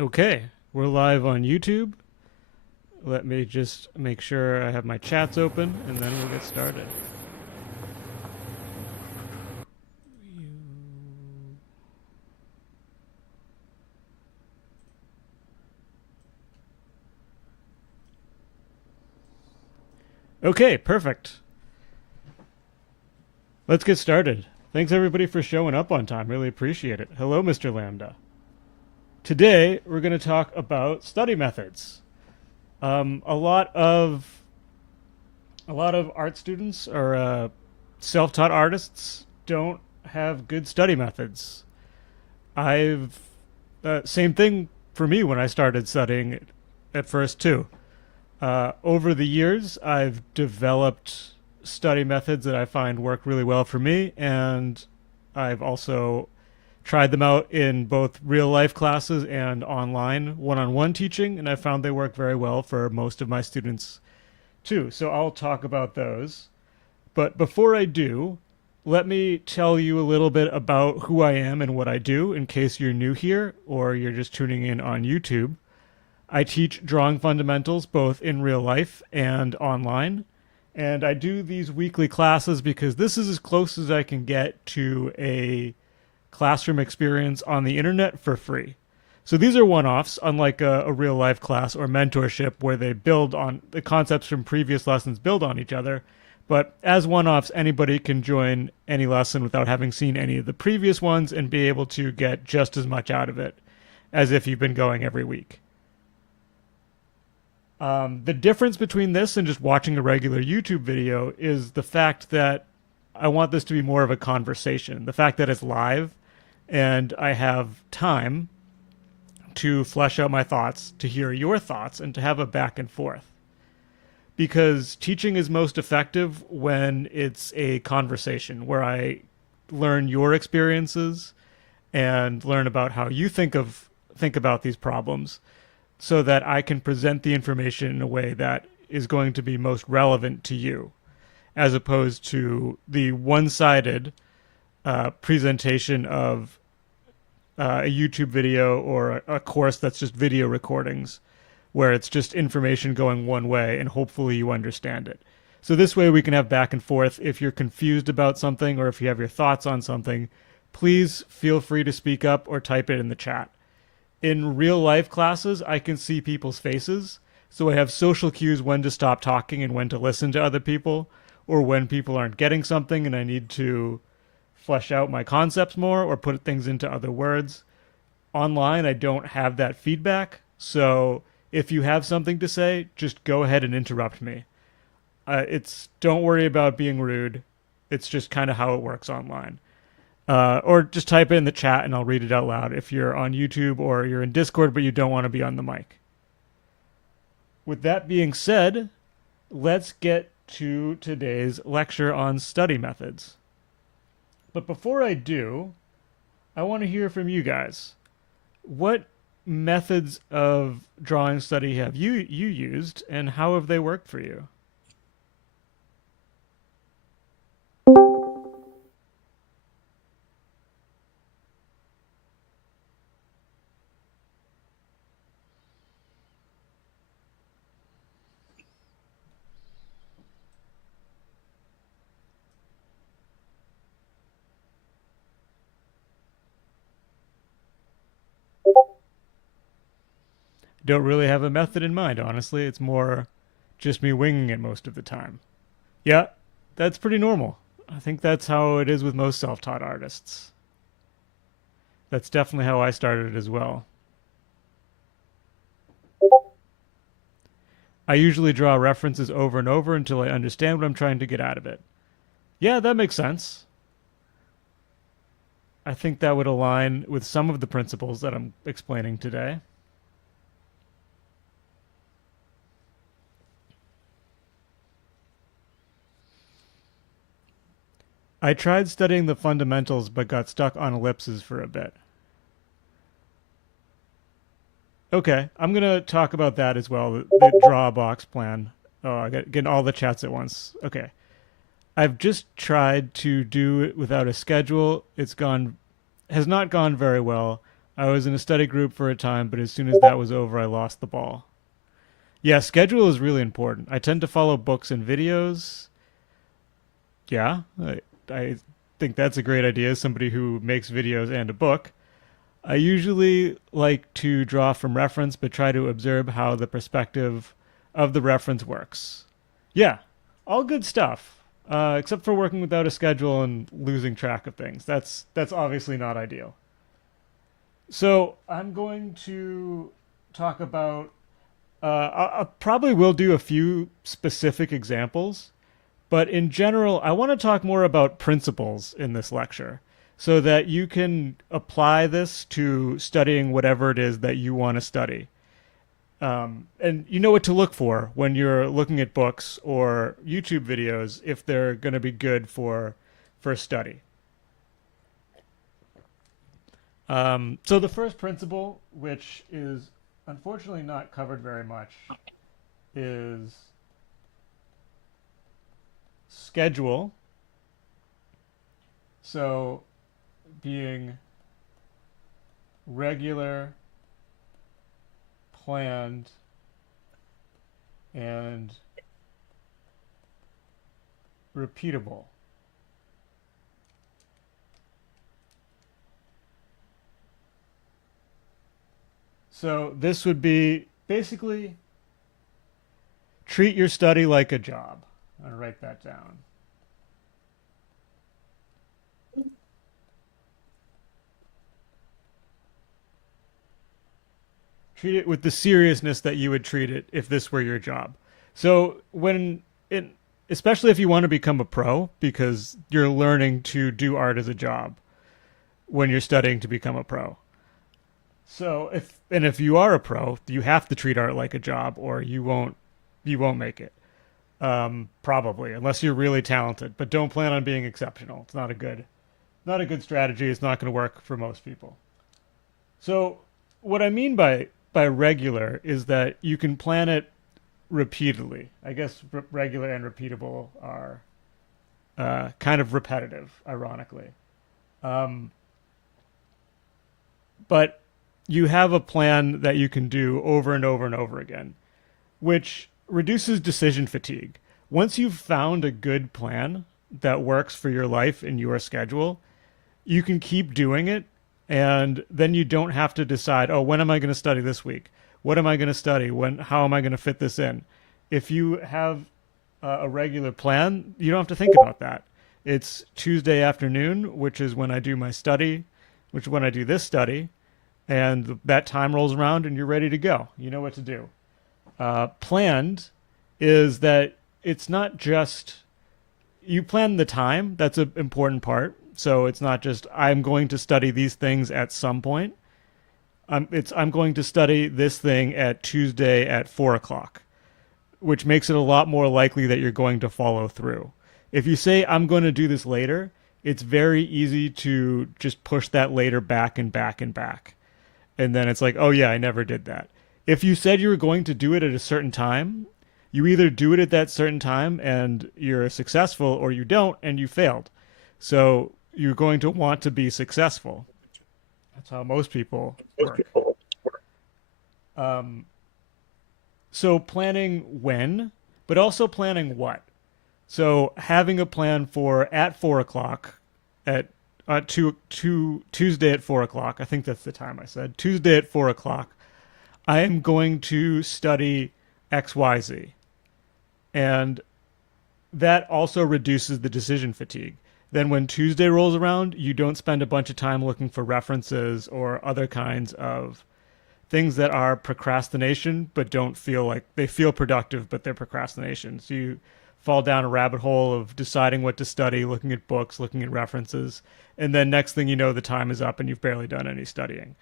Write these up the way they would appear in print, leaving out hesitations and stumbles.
Okay, we're live on YouTube. Let me just make sure I have my chats open and then we'll get started. Okay, perfect. Let's get started. Thanks everybody for showing up on time. Really appreciate it. Hello, Mr. Lambda. Today, we're going to talk about study methods. A lot of art students or self-taught artists don't have good study methods. I've Same thing for me when I started studying at first too. Over the years, I've developed study methods that I find work really well for me, and I've also tried them out in both real life classes and online one-on-one teaching, and I found they work very well for most of my students too. So I'll talk about those. But before I do, let me tell you a little bit about who I am and what I do in case you're new here or you're just tuning in on YouTube. I teach drawing fundamentals both in real life and online. And I do these weekly classes because this is as close as I can get to a classroom experience on the internet for free. So these are one-offs, unlike a real life class or mentorship where they build on the concepts from previous lessons build on each other. But as one-offs, anybody can join any lesson without having seen any of the previous ones and be able to get just as much out of it as if you've been going every week. The difference between this and just watching a regular YouTube video is the fact that I want this to be more of a conversation. The fact that it's live and I have time to flesh out my thoughts, to hear your thoughts, and to have a back and forth. Because teaching is most effective when it's a conversation where I learn your experiences and learn about how you think about these problems so that I can present the information in a way that is going to be most relevant to you, as opposed to the one-sided presentation of a YouTube video or a course that's just video recordings, where it's just information going one way and hopefully you understand it. So this way we can have back and forth. If you're confused about something or if you have your thoughts on something, please feel free to speak up or type it in the chat. In real life classes, I can see people's faces, so I have social cues when to stop talking and when to listen to other people, or when people aren't getting something and I need to flesh out my concepts more or put things into other words. Online, I don't have that feedback, so if you have something to say, just go ahead and interrupt me. Don't worry about being rude. It's just kind of how it works online. Or just type it in the chat and I'll read it out loud if you're on YouTube or you're in Discord but you don't want to be on the mic. With that being said, let's get to today's lecture on study methods. But before I do, I want to hear from you guys. What methods of drawing study have you used and how have they worked for you? Don't really have a method in mind, honestly. It's more just me winging it most of the time. Yeah, that's pretty normal. I think that's how it is with most self-taught artists. That's definitely how I started as well. I usually draw references over and over until I understand what I'm trying to get out of it. Yeah, that makes sense. I think that would align with some of the principles that I'm explaining today. I tried studying the fundamentals but got stuck on ellipses for a bit. Okay, I'm going to talk about that as well, the draw a box plan. Oh, I got getting all the chats at once. Okay. I've just tried to do it without a schedule. Has not gone very well. I was in a study group for a time, but as soon as that was over, I lost the ball. Yeah, schedule is really important. I tend to follow books and videos. Yeah, I think that's a great idea. Somebody who makes videos and a book. I usually like to draw from reference, but try to observe how the perspective of the reference works. Yeah, all good stuff. Except for working without a schedule and losing track of things. That's obviously not ideal. So I'm going to talk about. I probably will do a few specific examples, but in general, I want to talk more about principles in this lecture so that you can apply this to studying whatever it is that you want to study. And you know what to look for when you're looking at books or YouTube videos if they're going to be good for study. So the first principle, which is unfortunately not covered very much, is schedule. So being regular, planned, and repeatable. So this would be basically treat your study like a job. I'll write that down. Treat it with the seriousness that you would treat it if this were your job. So when it, especially if you want to become a pro, because you're learning to do art as a job when you're studying to become a pro. So if you are a pro, you have to treat art like a job, or you won't make it. Probably, unless you're really talented. But don't plan on being exceptional. It's not a good strategy. It's not going to work for most people. So what I mean by regular is that you can plan it repeatedly. I guess regular and repeatable are kind of repetitive, ironically. Um, but you have a plan that you can do over and over and over again, which reduces decision fatigue. Once you've found a good plan that works for your life and your schedule, you can keep doing it, and then you don't have to decide, oh, when am I going to study this week? What am I going to study? How am I going to fit this in? If you have a regular plan, you don't have to think about that. It's Tuesday afternoon, which is when I do my study, which is when I do this study, and that time rolls around and you're ready to go. You know what to do. Planned is that it's not just you plan the time. That's an important part. So it's not just I'm going to study these things at some point. I'm going to study this thing at Tuesday at 4 o'clock, which makes it a lot more likely that you're going to follow through. If you say I'm going to do this later, it's very easy to just push that later back and back and back. And then it's like, oh yeah, I never did that. If you said you were going to do it at a certain time, you either do it at that certain time and you're successful, or you don't and you failed. So you're going to want to be successful. That's how most people work. Um, so planning when, but also planning what. So having a plan for at 4 o'clock, at Tuesday at 4 o'clock. I think that's the time I said. Tuesday at 4 o'clock. I am going to study XYZ. And that also reduces the decision fatigue. Then when Tuesday rolls around, you don't spend a bunch of time looking for references or other kinds of things that are procrastination, but don't feel like they feel productive, but they're procrastination. So you fall down a rabbit hole of deciding what to study, looking at books, looking at references, and then next thing you know, the time is up and you've barely done any studying.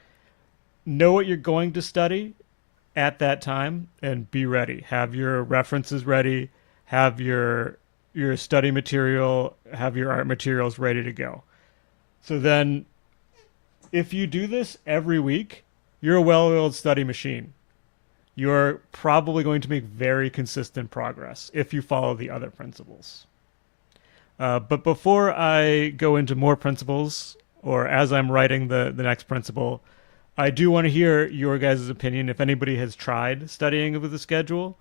Know what you're going to study at that time and be ready. Have your references ready, have your study material, have your art materials ready to go. So then if you do this every week, you're a well-oiled study machine. You're probably going to make very consistent progress if you follow the other principles. But before I go into more principles, or as I'm writing the next principle, I do want to hear your guys' opinion if anybody has tried studying with a schedule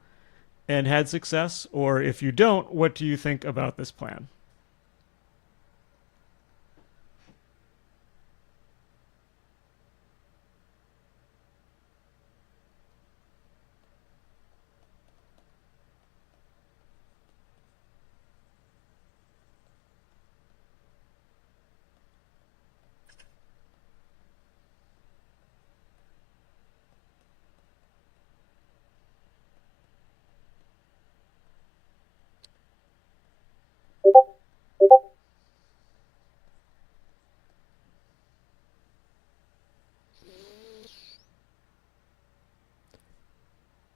and had success, or if you don't, what do you think about this plan?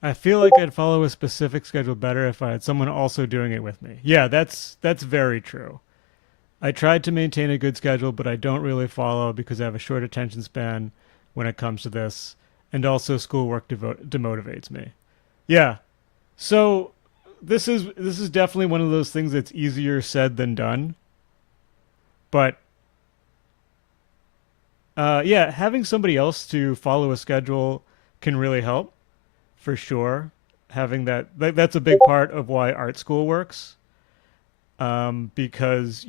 I feel like I'd follow a specific schedule better if I had someone also doing it with me. Yeah, that's very true. I tried to maintain a good schedule, but I don't really follow because I have a short attention span when it comes to this, and also schoolwork demotivates me. Yeah. So this is definitely one of those things that's easier said than done. But yeah, having somebody else to follow a schedule can really help for sure. Having that's a big part of why art school works. Because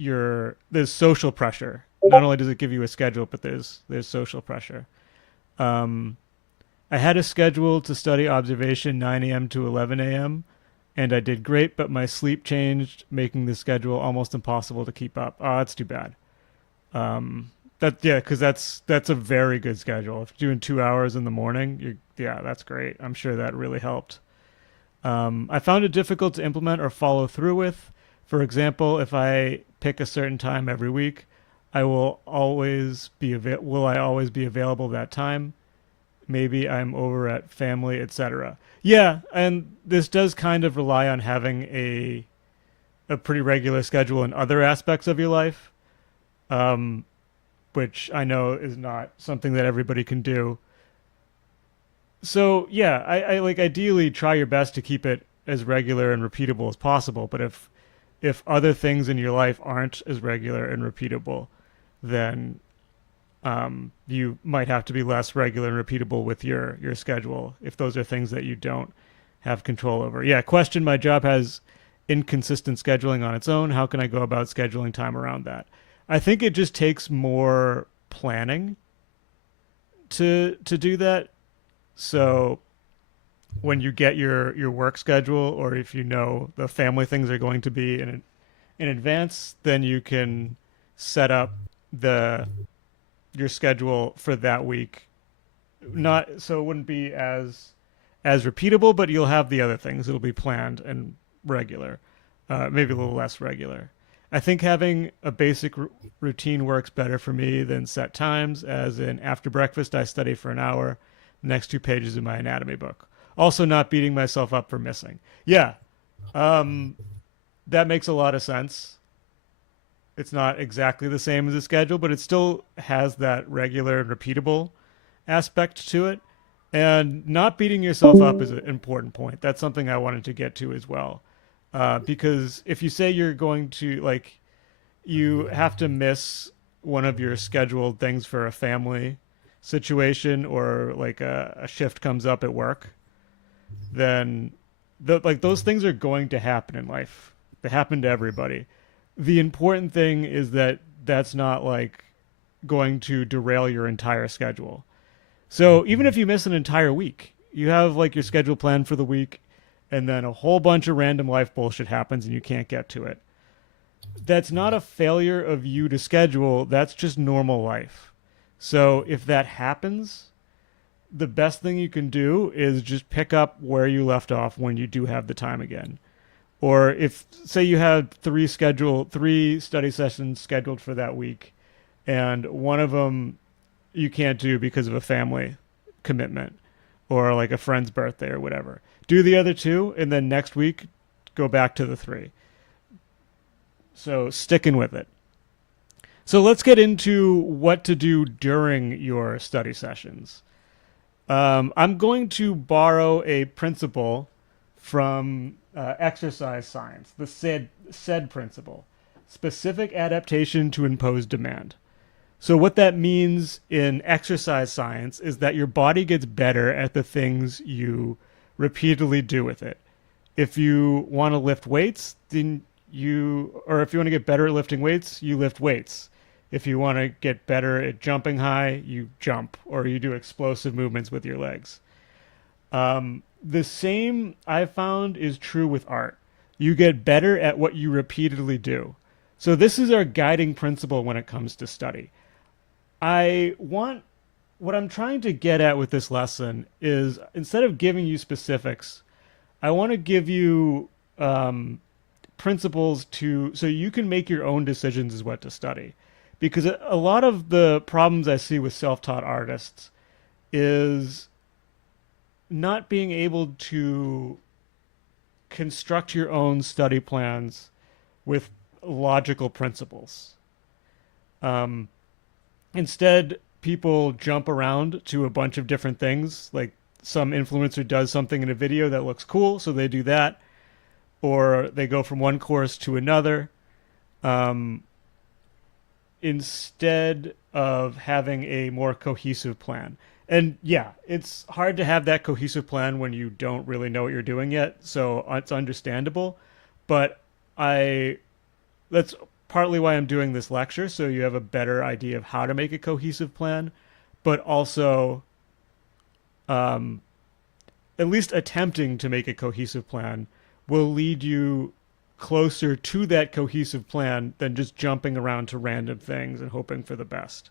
there's social pressure. Not only does it give you a schedule, but there's social pressure. Um, I had a schedule to study observation 9 a.m. to 11 a.m. and I did great, but my sleep changed, making the schedule almost impossible to keep up. Oh, that's too bad. Um, yeah, because that's a very good schedule. If you're doing 2 hours in the morning, yeah, that's great. I'm sure that really helped. I found it difficult to implement or follow through with. For example, if I pick a certain time every week, will I always be available that time? Maybe I'm over at family, etc. Yeah, and this does kind of rely on having a pretty regular schedule in other aspects of your life, um, which I know is not something that everybody can do. So yeah, I like ideally try your best to keep it as regular and repeatable as possible. But if other things in your life aren't as regular and repeatable, then you might have to be less regular and repeatable with your schedule if those are things that you don't have control over. Yeah, question: my job has inconsistent scheduling on its own. How can I go about scheduling time around that? I think it just takes more planning to do that. So when you get your work schedule, or if you know the family things are going to be in advance, then you can set up the your schedule for that week. Not so it wouldn't be as repeatable, but you'll have the other things. It'll be planned and regular, maybe a little less regular. I think having a basic routine works better for me than set times. As in, after breakfast, I study for an hour, the next 2 pages of my anatomy book. Also, not beating myself up for missing. Yeah, um, that makes a lot of sense. It's not exactly the same as a schedule, but it still has that regular and repeatable aspect to it. And not beating yourself up is an important point. That's something I wanted to get to as well. Because if you say you're going to, like, you have to miss one of your scheduled things for a family situation, or like a shift comes up at work, then like those things are going to happen in life. They happen to everybody. The important thing is that that's not like going to derail your entire schedule. So even if you miss an entire week, you have like your schedule planned for the week, and then a whole bunch of random life bullshit happens and you can't get to it. That's not a failure of you to schedule, that's just normal life. So if that happens, the best thing you can do is just pick up where you left off when you do have the time again. Or if say you had three study sessions scheduled for that week, and one of them you can't do because of a family commitment or like a friend's birthday or whatever. Do the other two, and then next week go back to the three. So sticking with it. So let's get into what to do during your study sessions. I'm going to borrow a principle from exercise science, the SAID principle, specific adaptation to imposed demand. So what that means in exercise science is that your body gets better at the things you repeatedly do with it. If you want to lift weights, then or if you want to get better at lifting weights, you lift weights. If you want to get better at jumping high, you jump or you do explosive movements with your legs. The same I found is true with art. You get better at what you repeatedly do. So this is our guiding principle when it comes to study. I want what I'm trying to get at with this lesson is instead of giving you specifics, I want to give you principles to so you can make your own decisions as what to study. Because a lot of the problems I see with self-taught artists is not being able to construct your own study plans with logical principles. Um, Instead, people jump around to a bunch of different things. Like some influencer does something in a video that looks cool, so they do that, or they go from one course to another. Um, Instead of having a more cohesive plan. And yeah, it's hard to have that cohesive plan when you don't really know what you're doing yet, so it's understandable. But I that's partly why I'm doing this lecture, so you have a better idea of how to make a cohesive plan, but also um, at least attempting to make a cohesive plan will lead you closer to that cohesive plan than just jumping around to random things and hoping for the best.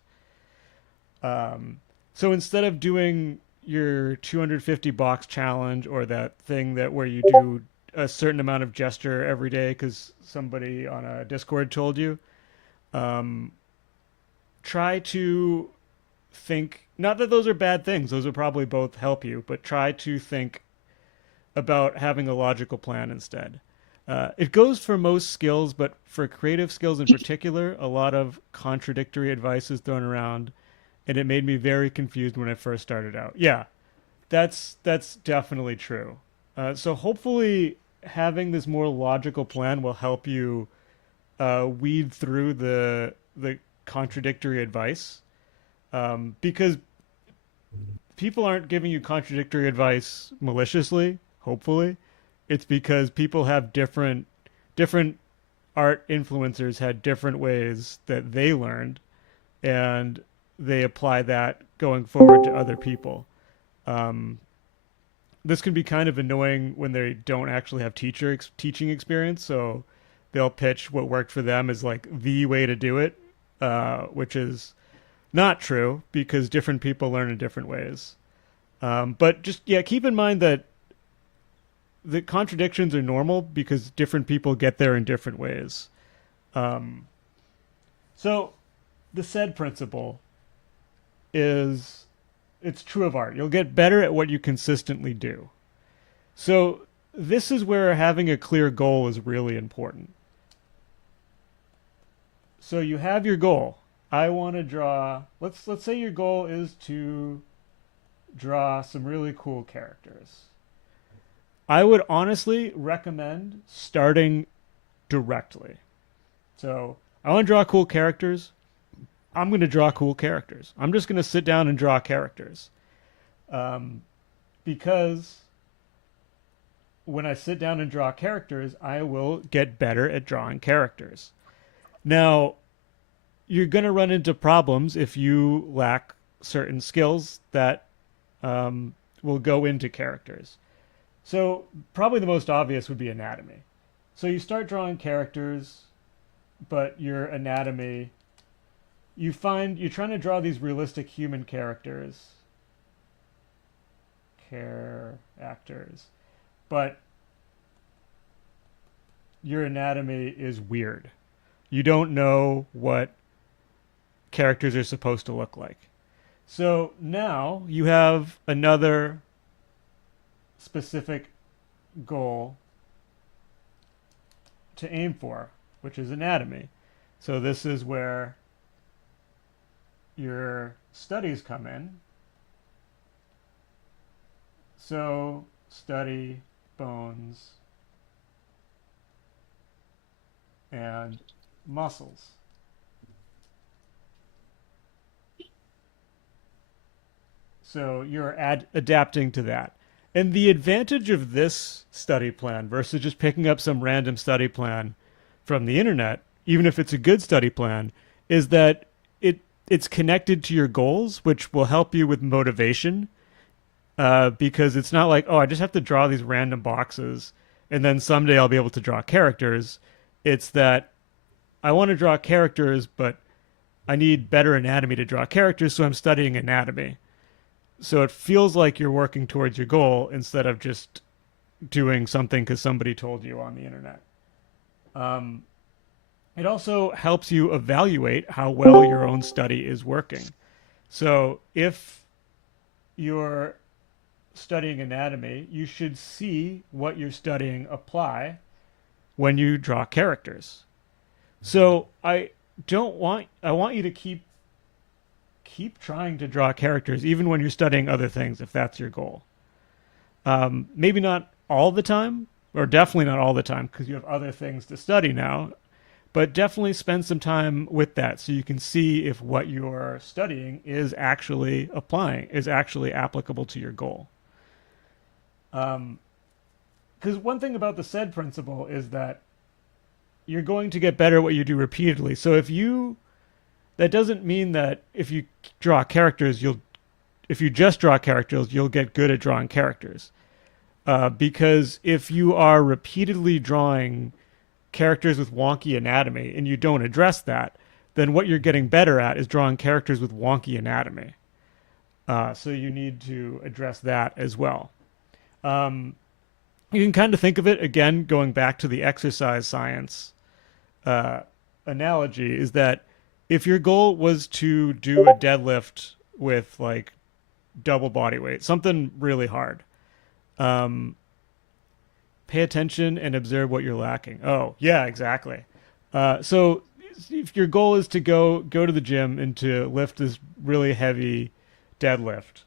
Um, so instead of doing your 250 box challenge or that thing that where you do a certain amount of gesture every day because somebody on a Discord told you, um, try to think. Not that those are bad things; those will probably both help you, but try to think about having a logical plan instead. It goes for most skills, but for creative skills in particular, a lot of contradictory advice is thrown around, and it made me very confused when I first started out. Yeah, that's definitely true. So hopefully, having this more logical plan will help you weed through the contradictory advice, because people aren't giving you contradictory advice maliciously. Hopefully, it's because people have different art influencers had different ways that they learned, and they apply that going forward to other people. Um, this can be kind of annoying when they don't actually have teaching experience, so they'll pitch what worked for them as like the way to do it, which is not true because different people learn in different ways. But just yeah, keep in mind that the contradictions are normal because different people get there in different ways. Um, so the said principle is it's true of art. You'll get better at what you consistently do. So this is where having a clear goal is really important. So you have your goal. I want to draw. Let's say your goal is to draw some really cool characters. I would honestly recommend starting directly. So I want to draw cool characters. I'm going to draw cool characters. I'm just going to sit down and draw characters. Um, because when I sit down and draw characters, I will get better at drawing characters. Now, you're going to run into problems if you lack certain skills that will go into characters. So, probably the most obvious would be anatomy. So, you start drawing characters, but your anatomy, you find you're trying to draw these realistic human characters, but your anatomy is weird. You don't know what characters are supposed to look like. So now you have another specific goal to aim for, which is anatomy. So this is where your studies come in. So study bones and muscles. So you're adapting to that. And the advantage of this study plan versus just picking up some random study plan from the internet, even if it's a good study plan, is that it's connected to your goals, which will help you with motivation. Because it's not like, oh, I just have to draw these random boxes and then someday I'll be able to draw characters. It's that I want to draw characters, but I need better anatomy to draw characters, so I'm studying anatomy. So it feels like you're working towards your goal instead of just doing something because somebody told you on the internet. Um, it also helps you evaluate how well your own study is working. So if you're studying anatomy, you should see what you're studying apply when you draw characters. So I want you to keep trying to draw characters even when you're studying other things if that's your goal. Maybe not all the time, or definitely not all the time because you have other things to study now, but definitely spend some time with that so you can see if what you're studying is actually applicable to your goal. Because one thing about the SAID principle is that you're going to get better at what you do repeatedly. So that doesn't mean that if you just draw characters, you'll get good at drawing characters. Because if you are repeatedly drawing characters with wonky anatomy and you don't address that, then what you're getting better at is drawing characters with wonky anatomy. So you need to address that as well. You can kind of think of it again, going back to the exercise science analogy, is that if your goal was to do a deadlift with like double body weight, something really hard, pay attention and observe what you're lacking. Oh, yeah, exactly. So if your goal is to go to the gym and to lift this really heavy deadlift,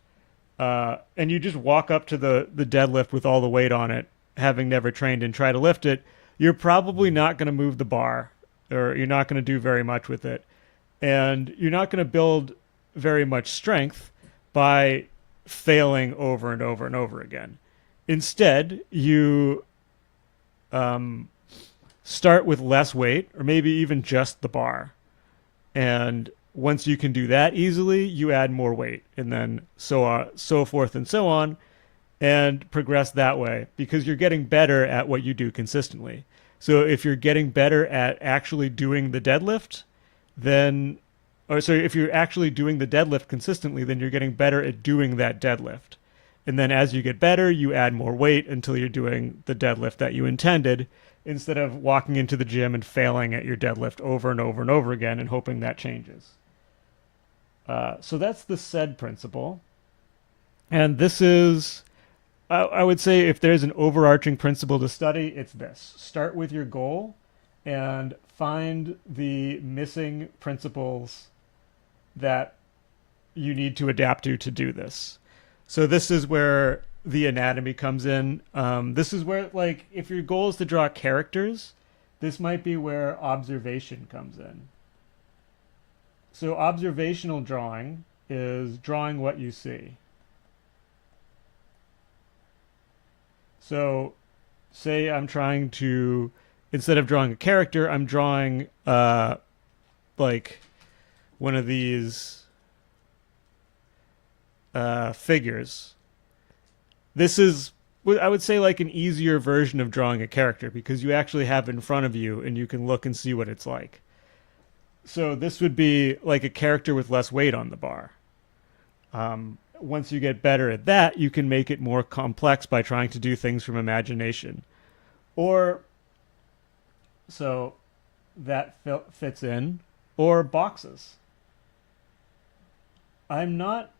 and you just walk up to the deadlift with all the weight on it, having never trained, and try to lift it, you're probably not going to move the bar, or you're not going to do very much with it. And you're not going to build very much strength by failing over and over and over again. Instead, you start with less weight, or maybe even just the bar. And once you can do that easily, you add more weight, and then so forth and so on, and progress that way because you're getting better at what you do consistently. So if you're getting better at actually doing the deadlift, then, or sorry, if you're actually doing the deadlift consistently, then you're getting better at doing that deadlift. And then as you get better, you add more weight until you're doing the deadlift that you intended, instead of walking into the gym and failing at your deadlift over and over and over again and hoping that changes. So that's the SAID principle. And this is, I would say, if there's an overarching principle to study, it's this. Start with your goal and find the missing principles that you need to adapt to do this. So this is where the anatomy comes in. This is where, like, if your goal is to draw characters, this might be where observation comes in. So observational drawing is drawing what you see. So say I'm trying to, instead of drawing a character, I'm drawing like one of these figures. This is, I would say, like an easier version of drawing a character because you actually have it in front of you and you can look and see what it's like. So this would be like a character with less weight on the bar. Once you get better at that, you can make it more complex by trying to do things from imagination. Or, so that fits in. Or boxes. I'm not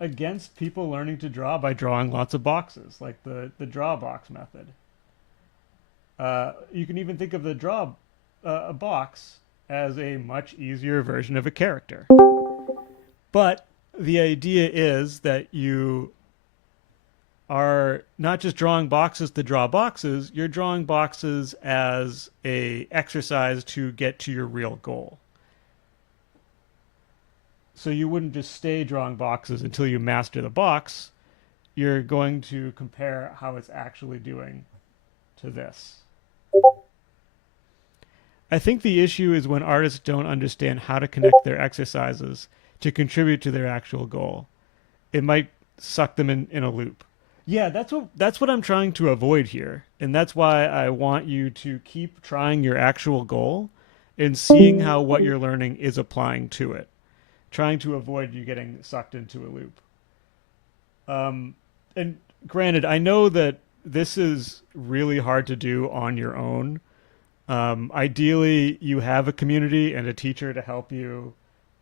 against people learning to draw by drawing lots of boxes, like the draw box method. You can even think of the draw a box as a much easier version of a character. But the idea is that you are not just drawing boxes to draw boxes, you're drawing boxes as a exercise to get to your real goal. So you wouldn't just stay drawing boxes until you master the box. You're going to compare how it's actually doing to this. I think the issue is when artists don't understand how to connect their exercises to contribute to their actual goal. It might suck them in a loop. Yeah, that's what I'm trying to avoid here. And that's why I want you to keep trying your actual goal and seeing how what you're learning is applying to it. Trying to avoid you getting sucked into a loop. And granted, I know that this is really hard to do on your own. Ideally, you have a community and a teacher to help you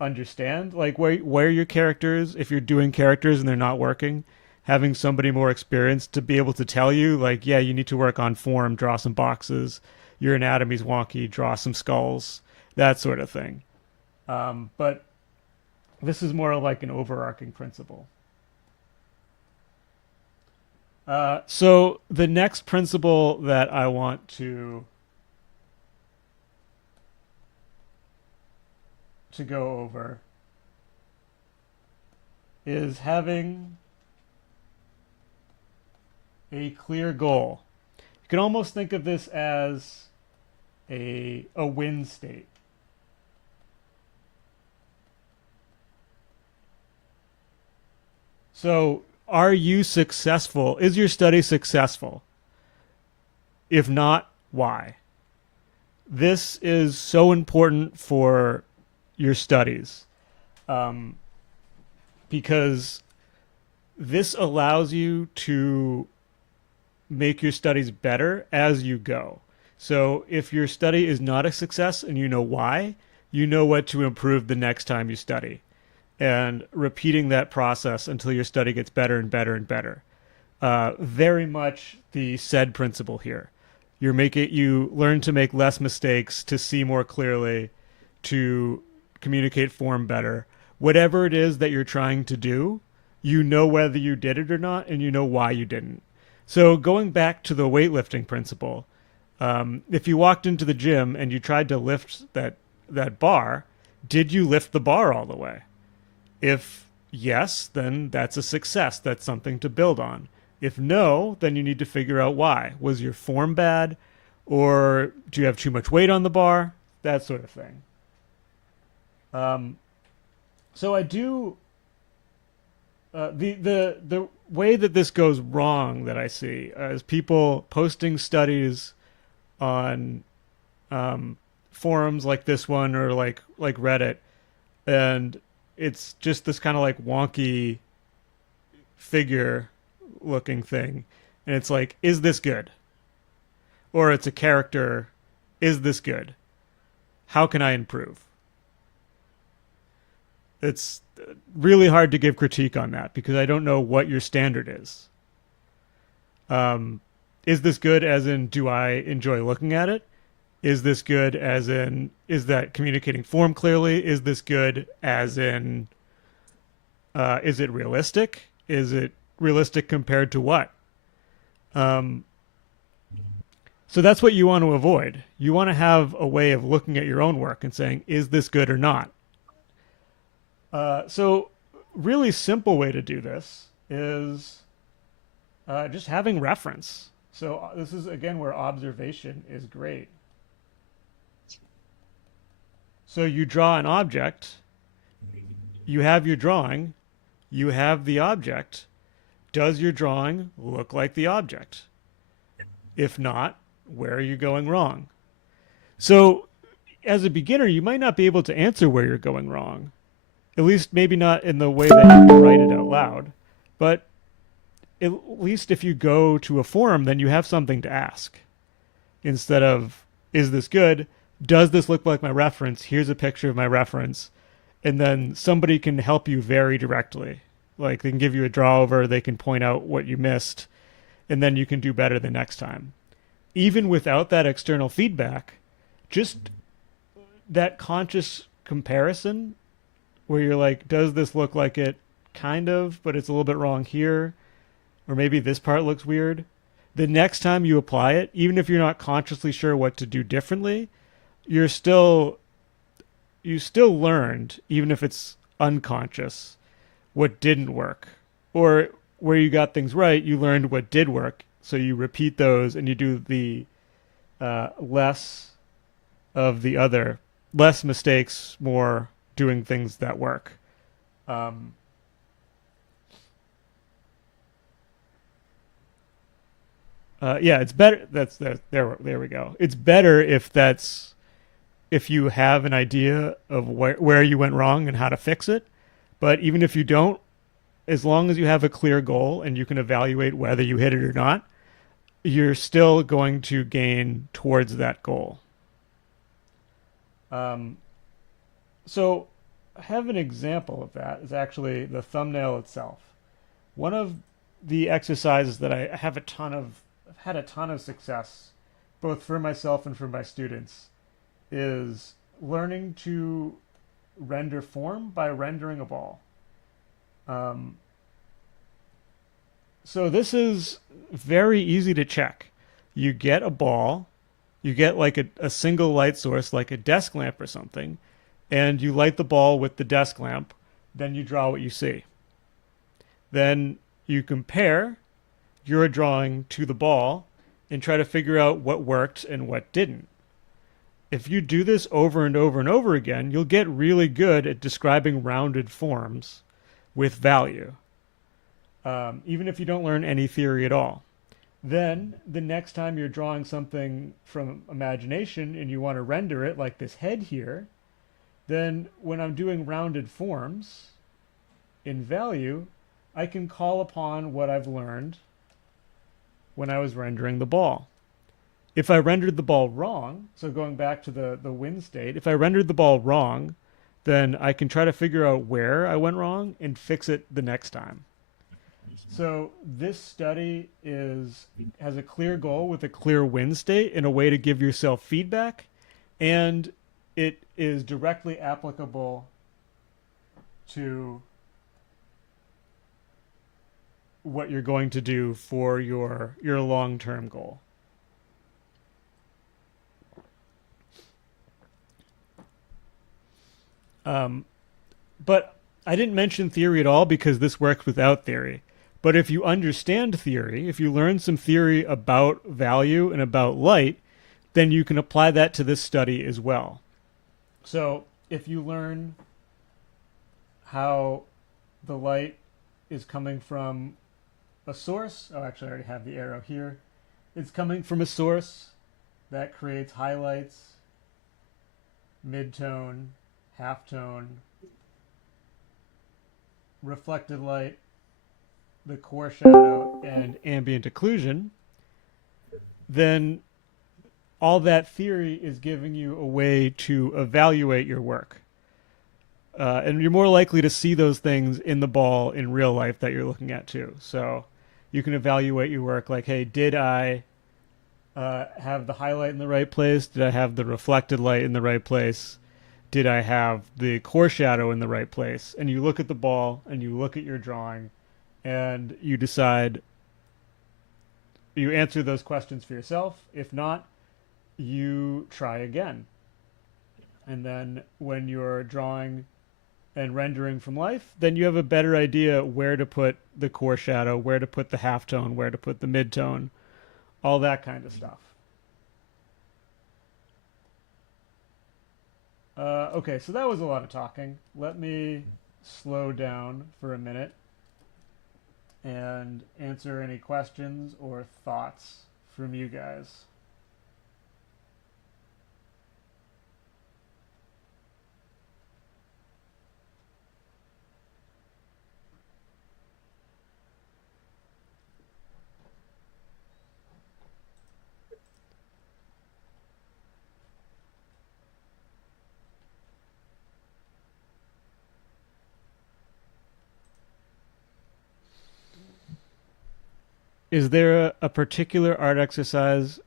understand, like where your characters, if you're doing characters and they're not working, having somebody more experienced to be able to tell you, like, yeah, you need to work on form, draw some boxes, your anatomy's wonky, draw some skulls, that sort of thing. But this is more like an overarching principle. So the next principle that I want to go over is having a clear goal. You can almost think of this as a win state. So, are you successful? Is your study successful? If not, why? This is so important for your studies, because this allows you to make your studies better as you go. So if your study is not a success and you know why, you know what to improve the next time you study. And repeating that process until your study gets better and better and better. Very much the SAID principle here. You learn to make less mistakes, to see more clearly, to communicate form better. Whatever it is that you're trying to do, you know whether you did it or not, and you know why you didn't. So going back to the weightlifting principle, if you walked into the gym and you tried to lift that bar, did you lift the bar all the way? If yes, then that's a success. That's something to build on. If no, then you need to figure out why. Was your form bad? Or do you have too much weight on the bar? That sort of thing. So I do the way that this goes wrong that I see is people posting studies on forums like this one or like Reddit, and it's just this kind of like wonky figure looking thing, and it's like, is this good? Or it's a character, is this good? How can I improve? It's really hard to give critique on that because I don't know what your standard is. Is this good as in, do I enjoy looking at it? Is this good as in, is that communicating form clearly? Is this good as in, is it realistic? Is it realistic compared to what? So that's what you want to avoid. You want to have a way of looking at your own work and saying, is this good or not? So really simple way to do this is just having reference. So this is, again, where observation is great. So you draw an object, you have your drawing, you have the object. Does your drawing look like the object? If not, where are you going wrong? So as a beginner, you might not be able to answer where you're going wrong. At least maybe not in the way that you can write it out loud. But at least if you go to a forum, then you have something to ask. Instead of, is this good? Does this look like my reference? Here's a picture of my reference. And then somebody can help you very directly. Like they can give you a draw over, they can point out what you missed, and then you can do better the next time. Even without that external feedback, just that conscious comparison where you're like, does this look like it? Kind of, but it's a little bit wrong here. Or maybe this part looks weird. The next time you apply it, even if you're not consciously sure what to do differently, you still learned, even if it's unconscious what didn't work. Or where you got things right, you learned what did work. So you repeat those and you do the less of the other, less mistakes, more doing things that work. Um, yeah, it's better. There we go. It's better if that's if you have an idea of where you went wrong and how to fix it. But even if you don't, as long as you have a clear goal and you can evaluate whether you hit it or not, you're still going to gain towards that goal. Um, so, I have an example of that is actually the thumbnail itself. One of the exercises that I have a ton of, I've had a ton of success, both for myself and for my students, is learning to render form by rendering a ball. Um, so this is very easy to check. You get a ball, you get like a single light source, like a desk lamp or something, and you light the ball with the desk lamp, then you draw what you see. Then you compare your drawing to the ball and try to figure out what worked and what didn't. If you do this over and over and over again, you'll get really good at describing rounded forms with value, even if you don't learn any theory at all. Then, the next time you're drawing something from imagination and you want to render it, like this head here, then when I'm doing rounded forms in value, I can call upon what I've learned when I was rendering the ball. If I rendered the ball wrong, so going back to the win state, if I rendered the ball wrong, then I can try to figure out where I went wrong and fix it the next time. So this study has a clear goal with a clear win state and a way to give yourself feedback, and it is directly applicable to what you're going to do for your long-term goal. But I didn't mention theory at all because this works without theory. But if you understand theory, if you learn some theory about value and about light, then you can apply that to this study as well. So if you learn how the light is coming from a source, oh, actually, I already have the arrow here. It's coming from a source that creates highlights, midtone, halftone, reflected light, the core shadow, and ambient occlusion, then all that theory is giving you a way to evaluate your work. And you're more likely to see those things in the ball in real life that you're looking at too. So you can evaluate your work like, hey, did I have the highlight in the right place? Did I have the reflected light in the right place? Did I have the core shadow in the right place? And you look at the ball and you look at your drawing and you decide, you answer those questions for yourself. If not, you try again. And then when you're drawing and rendering from life, then you have a better idea where to put the core shadow, where to put the halftone, where to put the midtone, all that kind of stuff. Okay, so that was a lot of talking. Let me slow down for a minute and answer any questions or thoughts from you guys. Is there a particular art exercise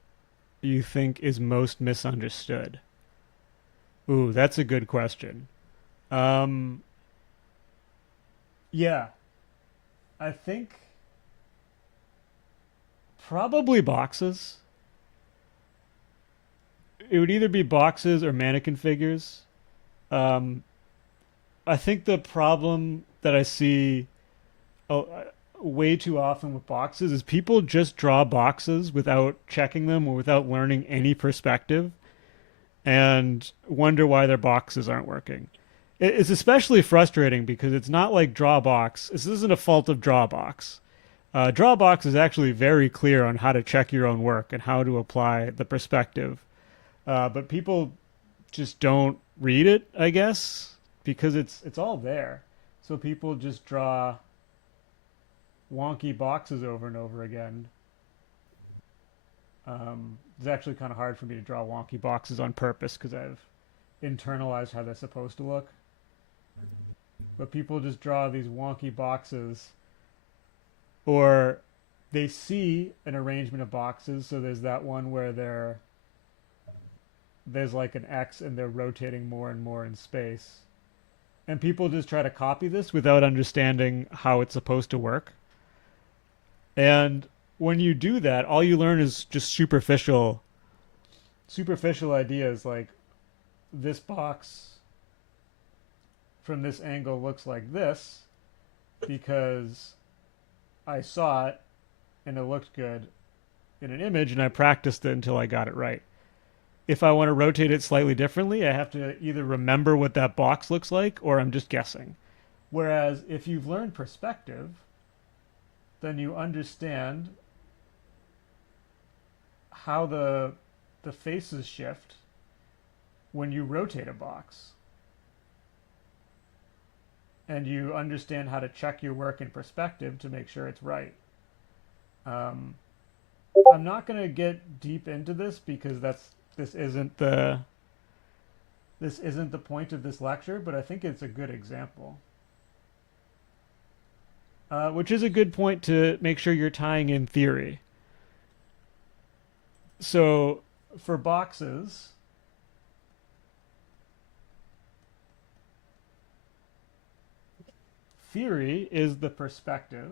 you think is most misunderstood? Ooh, that's a good question. Um, yeah, I think probably boxes. It would either be boxes or mannequin figures. Um, I think the problem that I see uh, way too often with boxes is people just draw boxes without checking them or without learning any perspective and wonder why their boxes aren't working. It's especially frustrating because it's not like Drawbox. This isn't a fault of Drawbox. Drawbox is actually very clear on how to check your own work and how to apply the perspective. But people just don't read it, I guess, because it's all there. So people just draw wonky boxes over and over again. It's actually kind of hard for me to draw wonky boxes on purpose because I've internalized how they're supposed to look. But people just draw these wonky boxes, or they see an arrangement of boxes. So there's that one where there's like an X and they're rotating more and more in space. And people just try to copy this without understanding how it's supposed to work. And when you do that, all you learn is just superficial ideas like this box from this angle looks like this because I saw it and it looked good in an image and I practiced it until I got it right. If I want to rotate it slightly differently, I have to either remember what that box looks like or I'm just guessing. Whereas if you've learned perspective, then you understand how the faces shift when you rotate a box. And you understand how to check your work in perspective to make sure it's right. I'm not going to get deep into this because this isn't the point of this lecture, but I think it's a good example. Which is a good point to make sure you're tying in theory. So for boxes, theory is the perspective.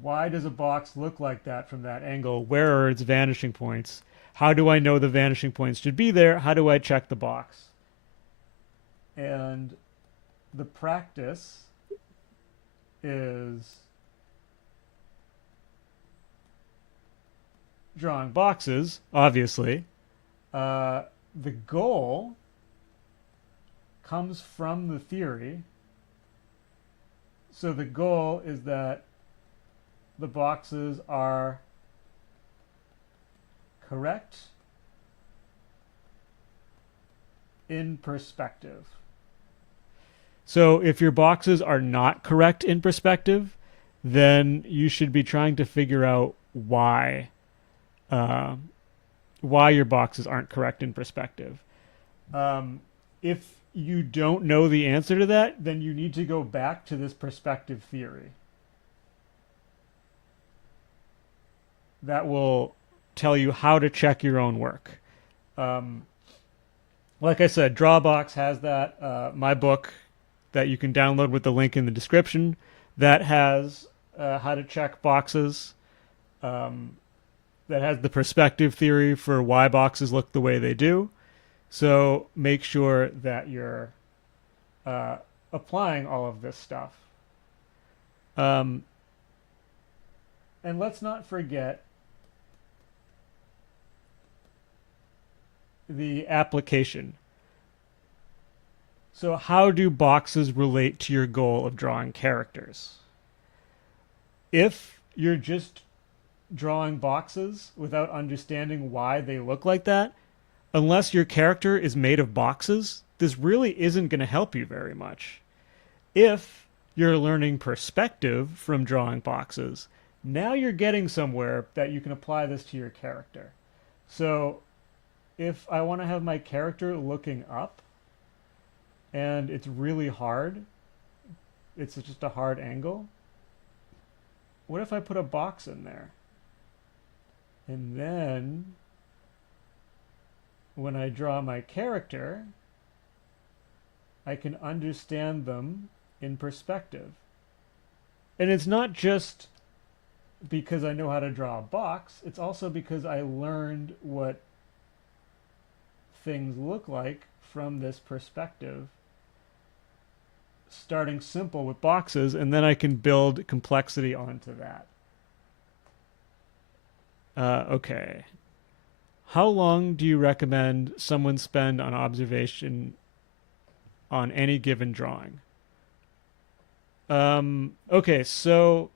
Why does a box look like that from that angle? Where are its vanishing points? How do I know the vanishing points should be there? How do I check the box? And the practice is drawing boxes, obviously. The goal comes from the theory. So the goal is that the boxes are correct in perspective. So if your boxes are not correct in perspective, then you should be trying to figure out why your boxes aren't correct in perspective. If you don't know the answer to that, then you need to go back to this perspective theory. That will tell you how to check your own work. Like I said, Drawbox has that. My book that you can download with the link in the description that has how to check boxes. That has the perspective theory for why boxes look the way they do. So make sure that you're applying all of this stuff. And let's not forget the application. So how do boxes relate to your goal of drawing characters? If you're just drawing boxes without understanding why they look like that, unless your character is made of boxes, this really isn't going to help you very much. If you're learning perspective from drawing boxes, now you're getting somewhere that you can apply this to your character. So if I want to have my character looking up and it's really hard, it's just a hard angle, what if I put a box in there? And then when I draw my character, I can understand them in perspective. And it's not just because I know how to draw a box, it's also because I learned what things look like from this perspective, starting simple with boxes, and then I can build complexity onto that. Okay. How long do you recommend someone spend on observation on any given drawing? Okay, so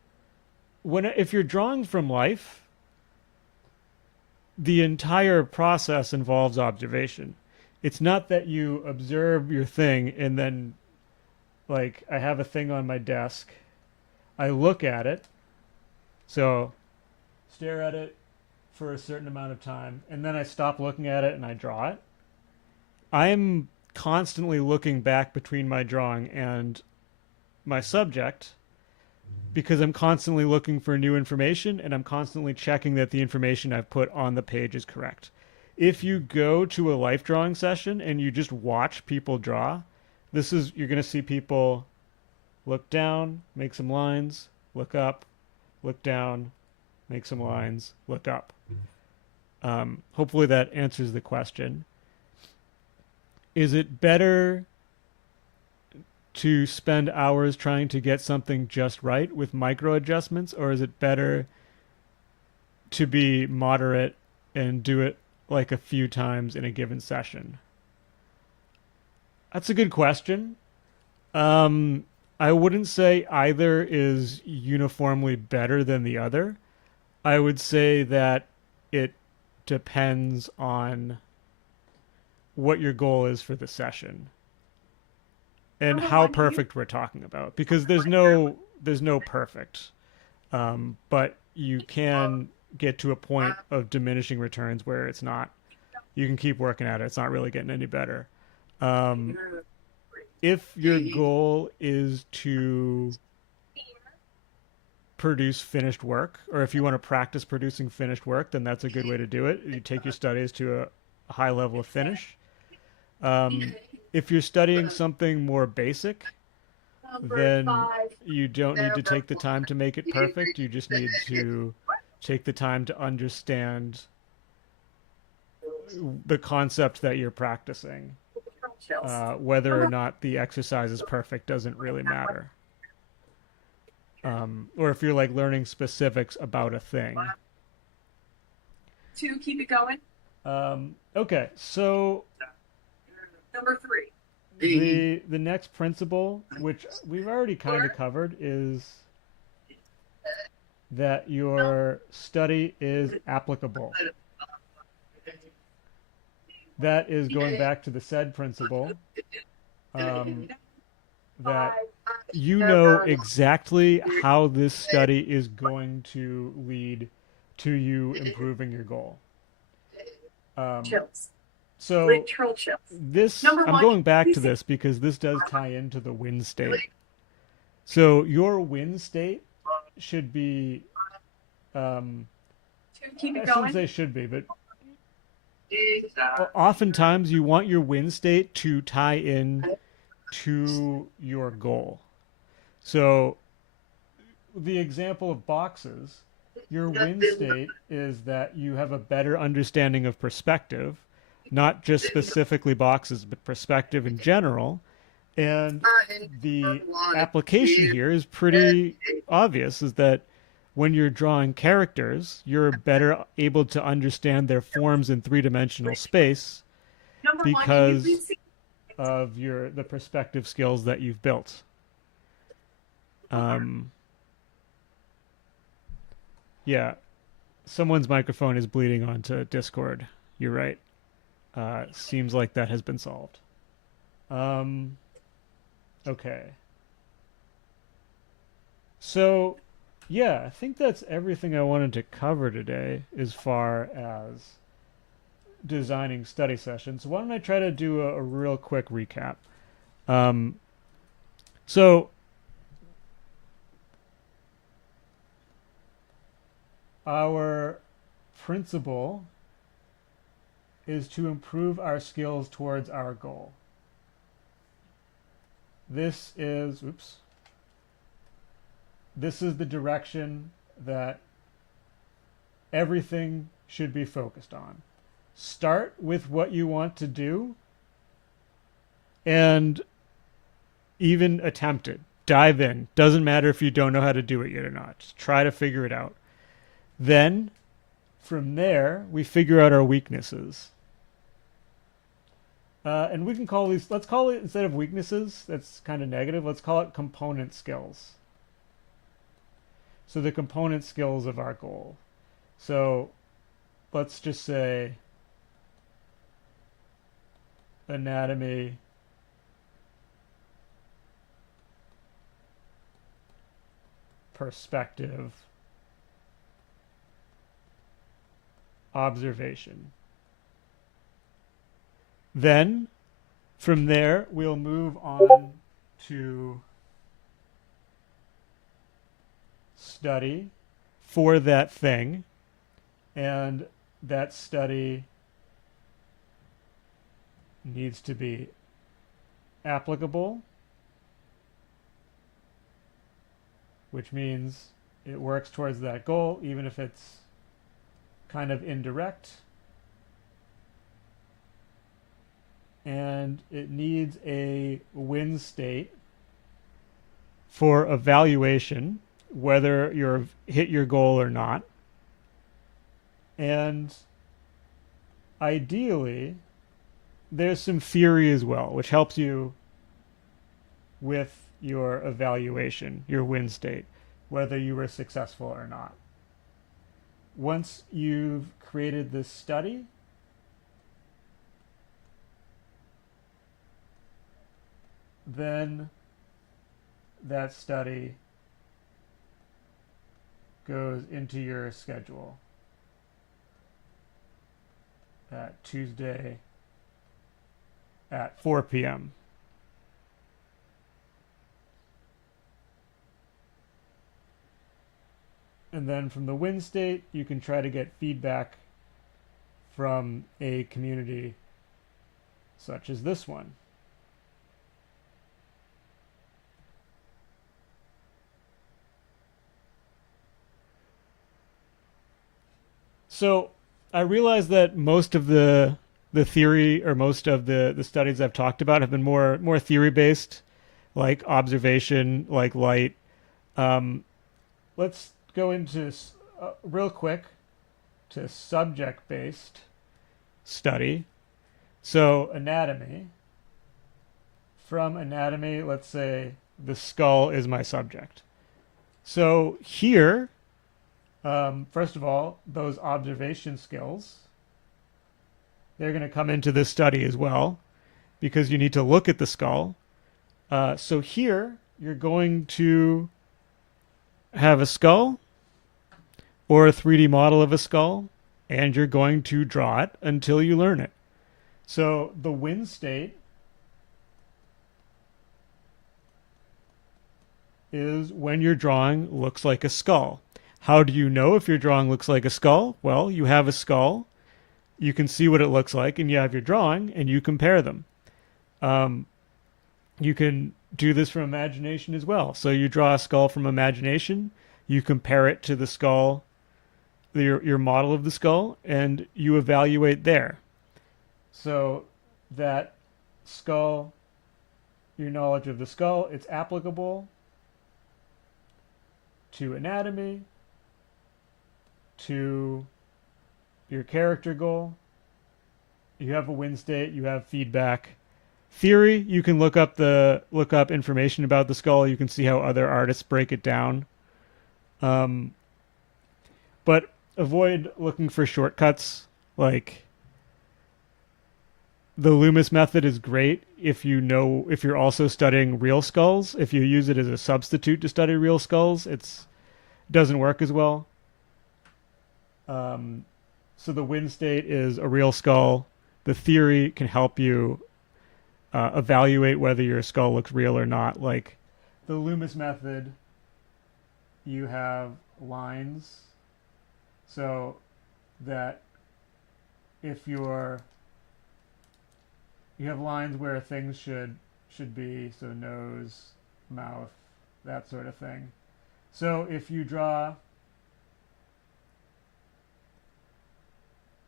if you're drawing from life, the entire process involves observation. It's not that you observe your thing and then, like, I have a thing on my desk, I look at it, so stare at it for a certain amount of time, and then I stop looking at it and I draw it. I'm constantly looking back between my drawing and my subject because I'm constantly looking for new information and I'm constantly checking that the information I've put on the page is correct. If you go to a life drawing session and you just watch people draw, you're going to see people look down, make some lines, look up, look down, make some lines, look up. Hopefully that answers the question. Is it better to spend hours trying to get something just right with micro adjustments, or is it better to be moderate and do it like a few times in a given session? That's a good question. I wouldn't say either is uniformly better than the other. I would say that it depends on what your goal is for the session and how perfect we're talking about, because there's no perfect, but you can get to a point of diminishing returns where it's not, you can keep working at it, it's not really getting any better. If your goal is to produce finished work, or if you want to practice producing finished work, then that's a good way to do it. You take your studies to a high level of finish. If you're studying something more basic, then you don't need to take the time to make it perfect. You just need to take the time to understand the concept that you're practicing. Whether or not the exercise is perfect doesn't really matter. Or if you're like learning specifics about a thing. To keep it going. Okay, so Number 3. The next principle, which we've already kind of covered, is that your study is applicable. That is going back to the SAID principle, that you know exactly how this study is going to lead to you improving your goal. So this, I'm going back to this because this does tie into the win state. So your win state should be, I shouldn't say should be, but oftentimes you want your win state to tie in to your goal. So the example of boxes, your win state is that you have a better understanding of perspective, not just specifically boxes, but perspective in general. And the application here is pretty obvious, is that when you're drawing characters, you're better able to understand their forms in three-dimensional space because of the perspective skills that you've built. Yeah, someone's microphone is bleeding onto Discord. You're right. Seems like that has been solved. Okay. So, yeah, I think that's everything I wanted to cover today as far as designing study sessions. Why don't I try to do a real quick recap? So, our principle is to improve our skills towards our goal. This is the direction that everything should be focused on. Start with what you want to do and even attempt it. Dive in. Doesn't matter if you don't know how to do it yet or not. Just try to figure it out. Then, from there, we figure out our weaknesses. And we can call these, let's call it, instead of weaknesses, that's kind of negative, let's call it component skills. So the component skills of our goal. So let's just say anatomy, perspective, observation. Then, from there, we'll move on to study for that thing, and that study needs to be applicable, which means it works towards that goal, even if it's kind of indirect. And it needs a win state for evaluation, whether you've hit your goal or not. And ideally, there's some theory as well, which helps you with your evaluation, your win state, whether you were successful or not. Once you've created this study, then that study goes into your schedule at Tuesday at 4 p.m. And then from the win state, you can try to get feedback from a community such as this one. So I realize that most of the theory, or most of the studies I've talked about, have been more theory based, like observation, like light. Let's go into real quick to subject based study. So anatomy. From anatomy, let's say the skull is my subject. So here, first of all, those observation skills, they're going to come into this study as well, because you need to look at the skull. So here, you're going to have a skull or a 3D model of a skull, and you're going to draw it until you learn it. So the win state is when your drawing looks like a skull. How do you know if your drawing looks like a skull? Well, you have a skull, you can see what it looks like, and you have your drawing, and you compare them. You can do this from imagination as well. So you draw a skull from imagination, you compare it to the skull, your model of the skull, and you evaluate there. So that skull, your knowledge of the skull, it's applicable to anatomy, to your character goal. You have a win state, you have feedback. Theory, you can look up information about the skull. You can see how other artists break it down. But avoid looking for shortcuts. Like, the Loomis method is great if you're also studying real skulls. If you use it as a substitute to study real skulls, it doesn't work as well. So the win state is a real skull. The theory can help you evaluate whether your skull looks real or not. Like the Loomis method, you have lines, so that if you have lines where things should be, so nose, mouth, that sort of thing. So if you draw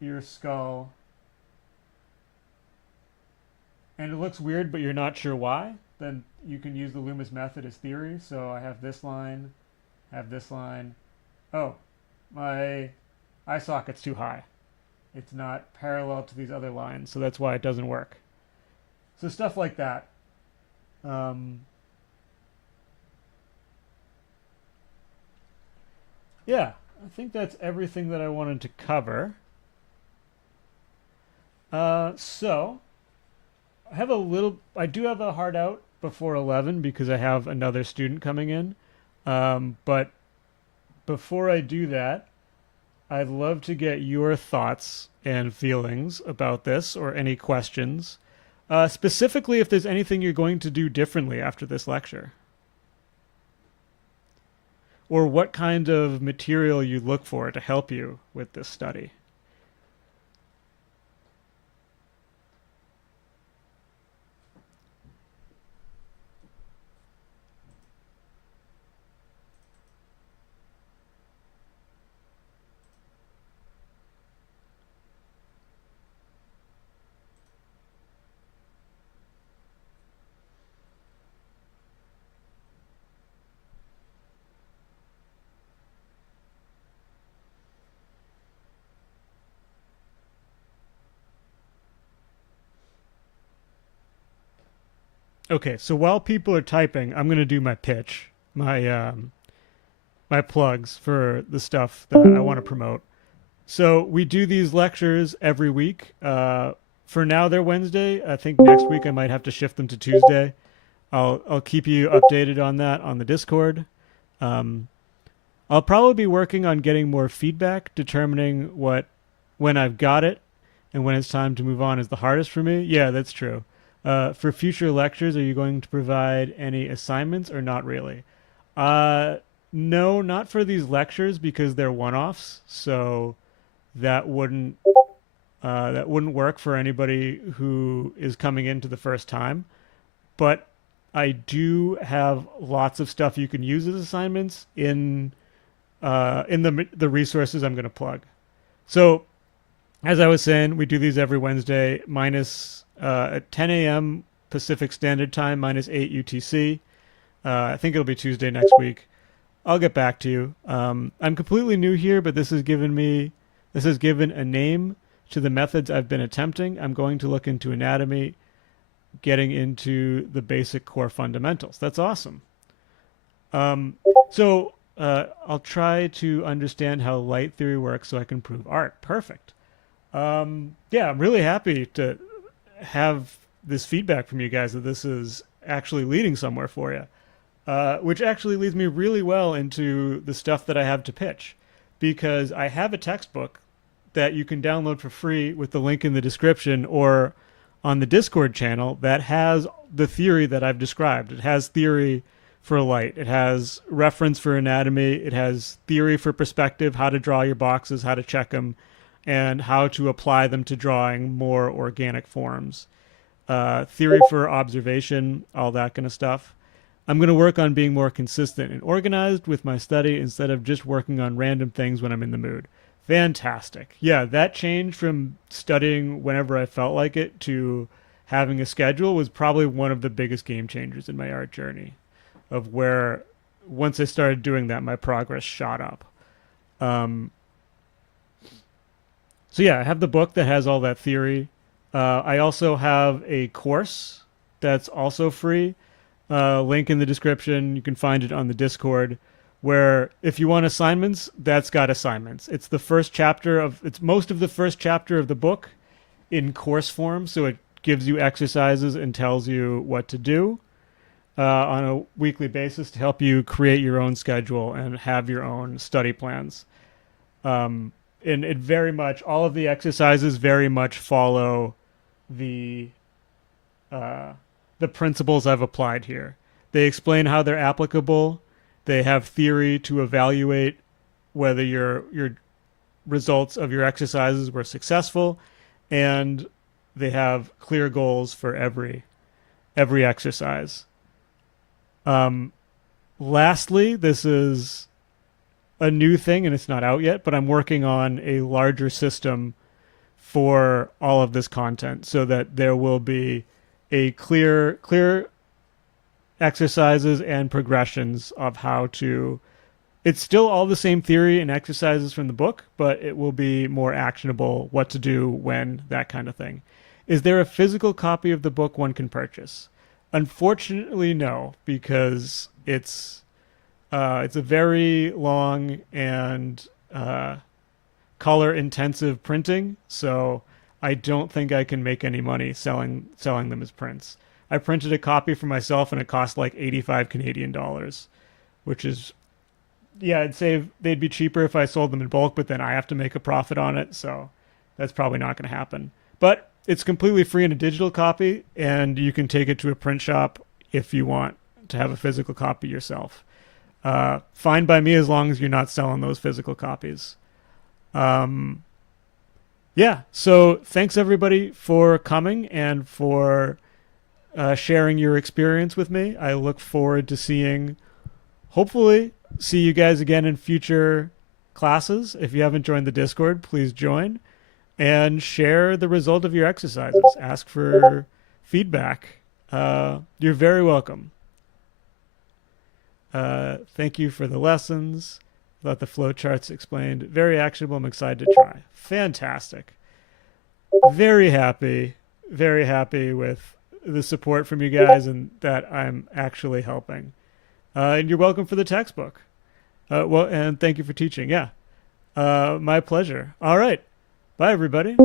your skull and it looks weird, but you're not sure why, then you can use the Loomis method as theory. So I have this line, have this line. Oh, my eye socket's too high. It's not parallel to these other lines, so that's why it doesn't work. So stuff like that. Um, yeah, I think that's everything that I wanted to cover. So I do have a hard out before 11 because I have another student coming in. But before I do that, I'd love to get your thoughts and feelings about this or any questions. Specifically, if there's anything you're going to do differently after this lecture, or what kind of material you look for to help you with this study. Okay, so while people are typing, I'm going to do my pitch, my plugs for the stuff that I want to promote. So we do these lectures every week. For now, they're Wednesday. I think next week I might have to shift them to Tuesday. I'll keep you updated on that on the Discord. Um, I'll probably be working on getting more feedback, determining when I've got it and when it's time to move on is the hardest for me. Yeah, that's true. For future lectures, are you going to provide any assignments or not really? Uh, no, not for these lectures because they're one-offs. So that wouldn't that wouldn't work for anybody who is coming into the first time. But I do have lots of stuff you can use as assignments in the resources I'm going to plug. So as I was saying, we do these every Wednesday, minus at 10 a.m. Pacific Standard Time, minus 8 UTC. I think it'll be Tuesday next week. I'll get back to you. I'm completely new here, but this has given a name to the methods I've been attempting. I'm going to look into anatomy, getting into the basic core fundamentals. That's awesome. So I'll try to understand how light theory works so I can prove art. Perfect. Yeah, I'm really happy to have this feedback from you guys that this is actually leading somewhere for you. Which actually leads me really well into the stuff that I have to pitch, because I have a textbook that you can download for free with the link in the description or on the Discord channel that has the theory that I've described. It has theory for light. It has reference for anatomy. It has theory for perspective, how to draw your boxes, how to check them, and how to apply them to drawing more organic forms. Theory for observation, all that kind of stuff. I'm going to work on being more consistent and organized with my study instead of just working on random things when I'm in the mood. Fantastic. Yeah, that change from studying whenever I felt like it to having a schedule was probably one of the biggest game changers in my art journey, of where once I started doing that, my progress shot up. So yeah, I have the book that has all that theory. I also have a course that's also free. Link in the description. You can find it on the Discord, where if you want assignments, that's got assignments. It's most of the first chapter of the book in course form, so it gives you exercises and tells you what to do on a weekly basis to help you create your own schedule and have your own study plans. And it very much, all of the exercises very much follow the principles I've applied here. They explain how they're applicable. They have theory to evaluate whether your results of your exercises were successful, and they have clear goals for every exercise. Lastly, this is a new thing and it's not out yet, but I'm working on a larger system for all of this content so that there will be a clear exercises and progressions of how to. It's still all the same theory and exercises from the book, but it will be more actionable, what to do when, that kind of thing. Is there a physical copy of the book one can purchase? Unfortunately, no, because it's a very long and color intensive printing, so I don't think I can make any money selling them as prints. I printed a copy for myself and it cost like 85 Canadian dollars, which is, yeah, I'd say they'd be cheaper if I sold them in bulk, but then I have to make a profit on it, so that's probably not going to happen. But it's completely free in a digital copy, and you can take it to a print shop if you want to have a physical copy yourself. Fine by me as long as you're not selling those physical copies. Yeah, so thanks everybody for coming and for sharing your experience with me. I look forward to hopefully see you guys again in future classes. If you haven't joined the Discord, please join and share the result of your exercises. Ask for feedback. You're very welcome. Thank you for the lessons. Let the flow charts explained. Very actionable. I'm excited to try. Fantastic. Very happy with the support from you guys and that I'm actually helping. And you're welcome for the textbook. Well, and thank you for teaching. Yeah. My pleasure. All right. Bye, everybody.